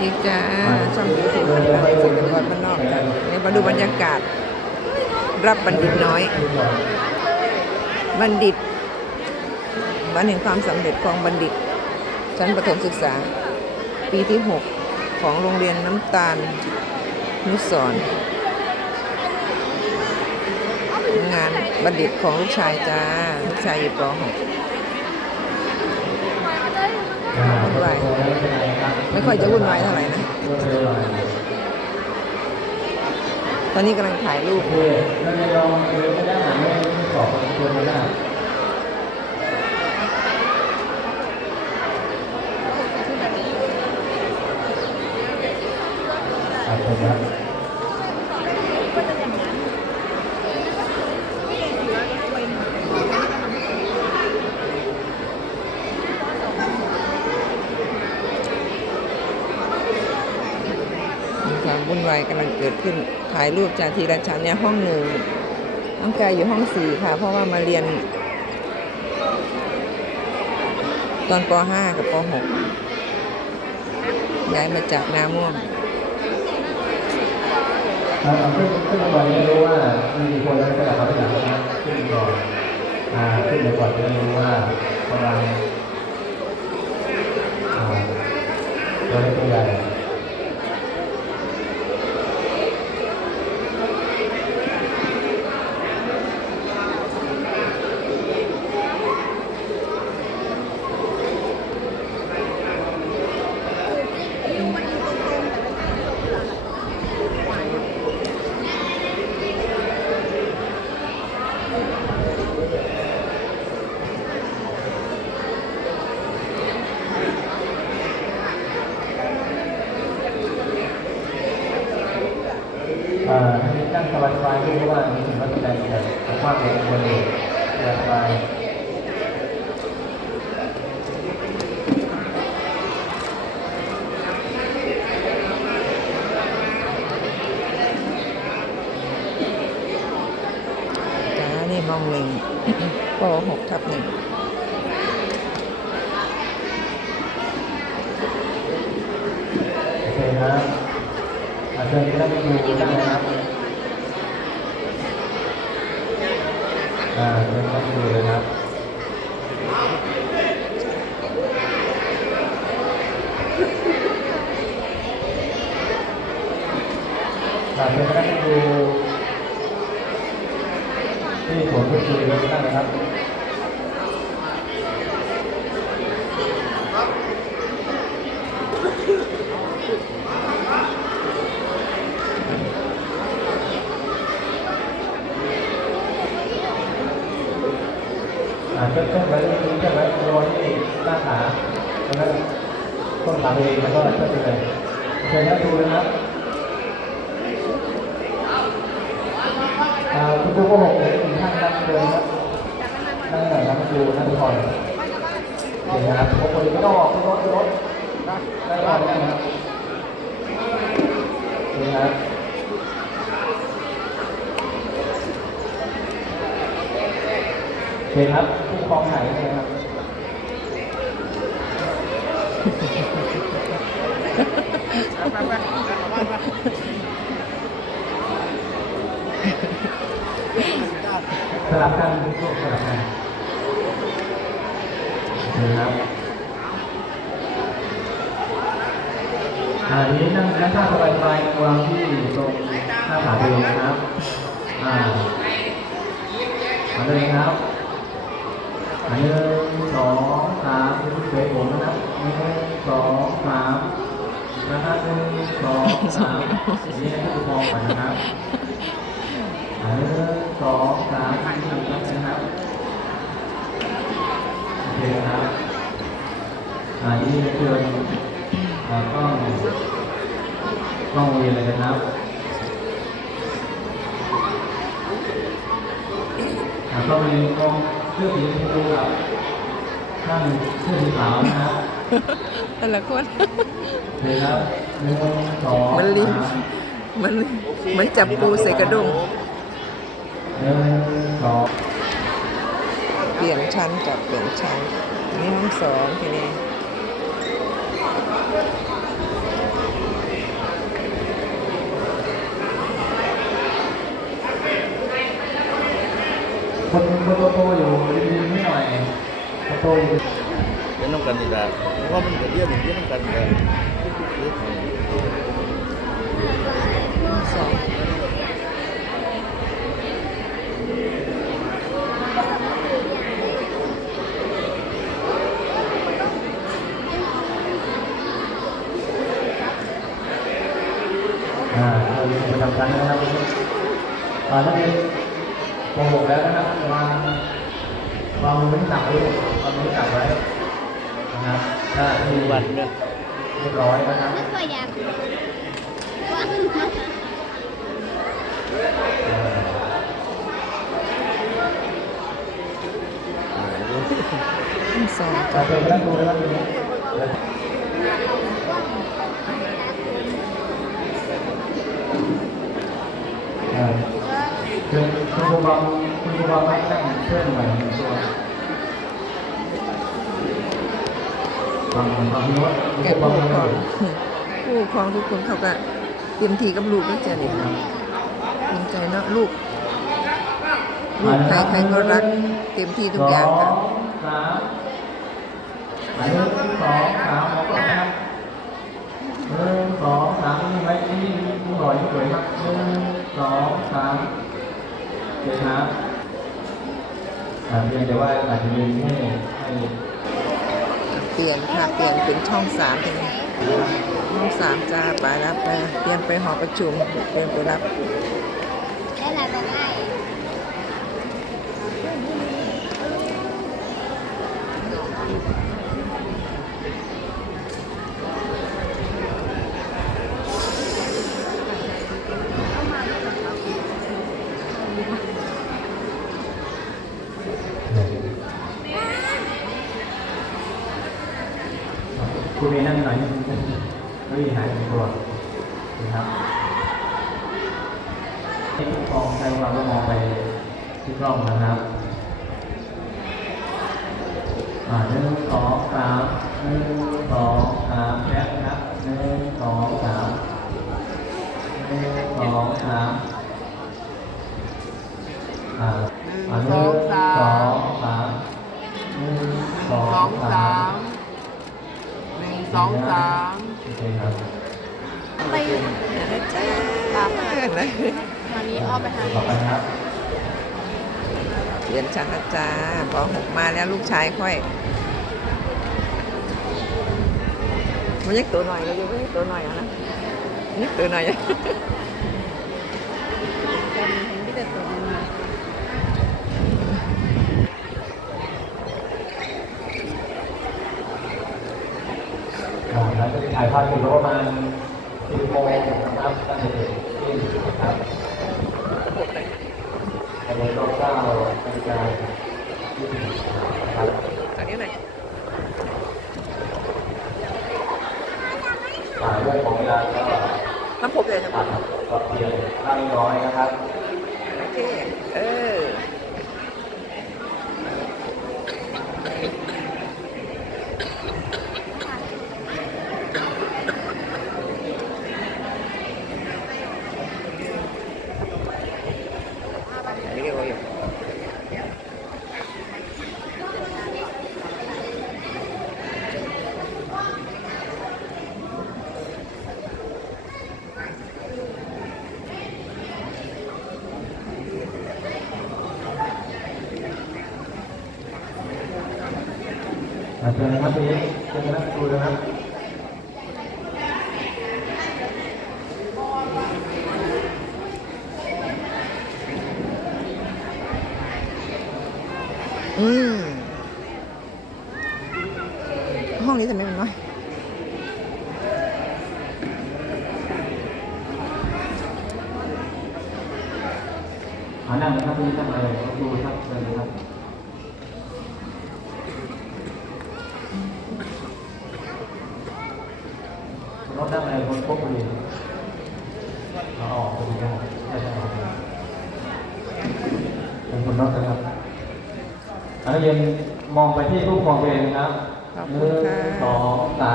ดีจ้าช่องยูทูบพันธุ์สิงห์วัดบ้านนอกจ้ะนี่มาดูบรรยากาศ รับบัณฑิตน้อย บัณฑิตวันแห่งความสำเร็จของบัณฑิต ชั้นประถมศึกษา ปีที่ 6 ของโรงเรียนน้ำตาลนุสรณ์งานบัณฑิตของลูกชายจ้า ลูกชายอยู่ป .6 วุ่นวาย ไม่ค่อยจะวุ่นวายเท่าไหร่นะ ตอนนี้กำลังถ่ายรูป เราจะลองเดินไม่ได้หาไม่ได้สอบตัวไม่ได้ครับผมครับ มีค วามวุ่นวายกำลังเกิดขึ้นถ่ายรูปจากทีละชั้นเนี่ยห้องหนึ่งน้องกายอยู่ห้องสี่ค่ะ เพราะว่ามาเรียน ตอนป .5 กับป .6 ย้ายมาจากนาม่วงเราขึ้นขึ้นมาก่อนจะรู้ว่ามีคนแล้วก็เขาไปหลังนะขึ้นก่อนอ่าขึ้นมาก่อนจะรู้ว่ากำลังอ่าตัวเล็กตัวใหญ่อ่าให้นั่ง สบายๆด้วยเพราะว่ามีถึงว่าจะได้แบบผมว่าเป็นคนเองสบายจ้านี่ห้องหนึ่งป .6 ทับหนึ่งโอเคครับอาเชิญท่านดูได้นะครับ อ่าเชิญท่านดูเลยครับอ่าเชิญท่านดูที่ผมพูดคุยกันได้นะครับ อ่าเชิญๆไว้ตรงนี้เชิญไว้รอที่หน้าขาแล้วก็ต้นขาเองแล้วก็เชิญไปเลยเชิญท่านดูนะครับอ่าคุณครูก็บอกเลยถึงท่านรับเชิญครับนั่งหน่อยครับคุณครูนั่งก่อนเดี๋ยวนะครับปกติก็ต้องออกรถรถนะได้ก่อนนะครับนี่นะครับ โอเครับผู้กครองไหนนะครับสลับกันลูกสลับกันนะครับอันนี้นั่งนั่งท่าสบายสบายๆวางที่ตรงหน้าขาตัวเองนะครับ อ่าเอาเลยครับอันหนึ่งสองสามคุณเสกผมนะครับหนึ่งสองสามนะครับหนึ่งสองสามนี่ให้ผู้ปกครองก่อนนะครับ หนึ่งสองสามสี่นะครับโอเคครับ อ่านี่เชิญอ่ากล้องกล้องเรียนเลยนะครับอ่าก็มีกล้องเสื้อสีชมพูกับข้างเสื้อสีขาวนะครับแต่ละคนโอเคครับหนึ่งสองมันลิงสามมันเหมือนจับปูใส่กระด้งหนึ่งสองเปลี่ยนชั้นจับเปลี่ยนชั้นอันนี่ห้องสองทีนี้ คนโตอยู่ริมๆนี่หน่อยโตอยู่เป็นน้ำกันนี่ละเพราะมันเรียนเรียนน้ำกันเลยอง อ่าเราอยู่ประจำการนะครับอ่านักเรียน โกหกแล้วนะครับวางวางมือไว้ที่ตักไว้วางมือไว้ตักไว้นะครับถ้าที่วันเนี่ยเรียบร้อยนะครับไม่เคยอยากว่าสองเราเป็นนักดูนะครับ เอ่อคือคุณครูบอลคุณครูบอลไม่ตั้งเพื่อนใหม่ในตัวฟังฟังพี่โน้ตแกคุณครูผู้ปกครองผู้ปกครองทุกคนเขาก็เตรียมทีกับลูกด้วยจ้ะเนี่ยภูมิใจเนาะลูก ลูกใครใครก็รักเต็มที่ทุกอย่างค่ะสองสามอันนี้สองสามหนึ่งสองสามนี่ไว้นี่นี่หน่อยสวยครับหนึ่งสองสาม เจ็ดครับเพียงแต่ว่าอาจจะมีให้ให้เปลี่ยนค่ะเปลี่ยนเป็นช่องสามเป็นช่องสามจ้าไปรับไปเตรียมไปหอประชุมเตรียมไปรับ ได้หลายบอกให้ คุณเมย์นั่งหน่อยไม่มีหายตัวนะครับที่ผู้ปกองใช้ควาก็มองไปที่กล้องนะครับหนึ่งสองสามหนึ่งสองสามแป๊บนะครับหนึ่งสองสามหนึ่งสองสาม สองสามโอเคครับไปนะจ้าตามเลยวันนี้อ้อมไปทางต่อไปครับเรียนชั้นนะจ้าปหกมาแล้วลูกชายค่อย มันยังตัวหน่อยเรายังไม่ได้ตัวหน่อยนะนี่ตัวหน่อยอะกันเห็นที่แต่ตัวมันมาอ่า แล้วจะถ่ายภาพถึงประมาณสิบโมงนะครับตั้งแต่เด็กที่นะครับในรอบเก้านาฬิกาที่นะครับอันนี้ไหนอ่าเรื่องของเวลาก็น้ำผมเลยครับตัดก็เพียงข้างน้อยนะครับ โอเค เออ วิดีโออยู่ อ่า เชิญนะครับพี่เชิญนะครับครูนะครับอืมห้องนี้จะไมมันน้อย อ่านั่งนะครับพี่นั่งเลยครูครับเชิญเลยครับคุณรถ นั่งเลยคนพบพอดีเราออกพอดีนะครับใช่ใช่ครับเป็นคุณรถนะครับนักเรียนมองไปที่รูปมองตัวเองนะครับขอบหคุณนึ่งค่ะสองสาม